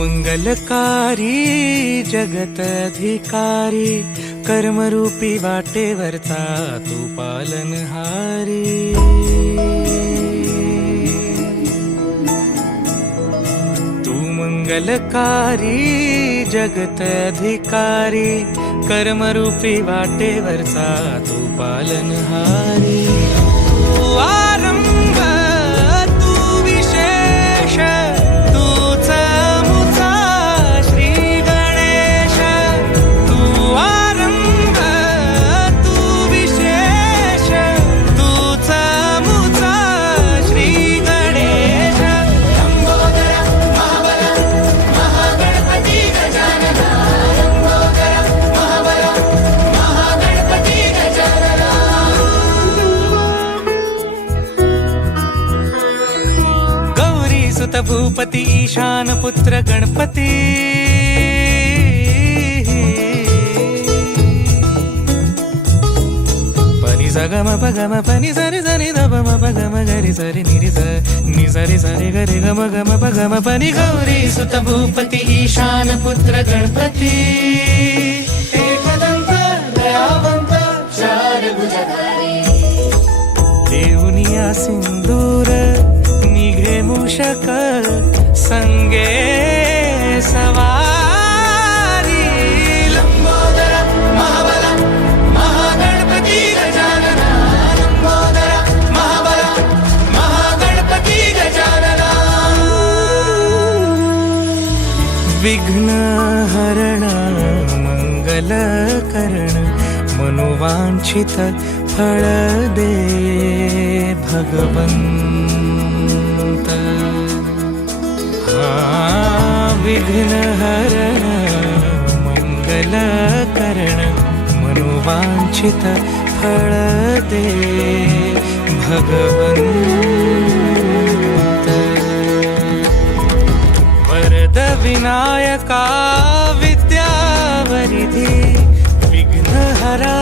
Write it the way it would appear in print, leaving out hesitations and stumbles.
मंगलकारी जगतधिकारी कर्मरूपी वाटेवरचा तू पालनहारी। तू मंगलकारी जगतधिकारी कर्मरूपी वाटेवरचा तू पालनहारी। तू आरंभ तू विशेष तूच मुचा श्री गणेश। तू आरंभ तू विशेष तूच मुचा श्री गणेश। लंबोदर महाबल महागणपती गजानन। लंबोदर महाबल महागणपती गजानन। गौरी सुत भूपती ईशान पुत्र गणपती। पनि सगम पगम पनि सरि सरि दप म पगम गरि सरि निरि स नि सरि सरि गरि गम गम पगम पनि। गौरी सुत भूपती ईशान पुत्र गणपती। एकदंत दयावंत चार भुजधारी। देऊनिया सिंदूर निघे मूषक संगे सवारी। लंबोदर महाबल महागणपती गजानन। लंबोदर महाबल महागणपती गजानन। विघ्न हरण मंगल करण मनोवांछित फळ दे भगवंत। विघ्न हरण मंगल करण मनोवांछित फळ दे भगवंत। वरद विनायका विद्यावरिधी विघ्नहरा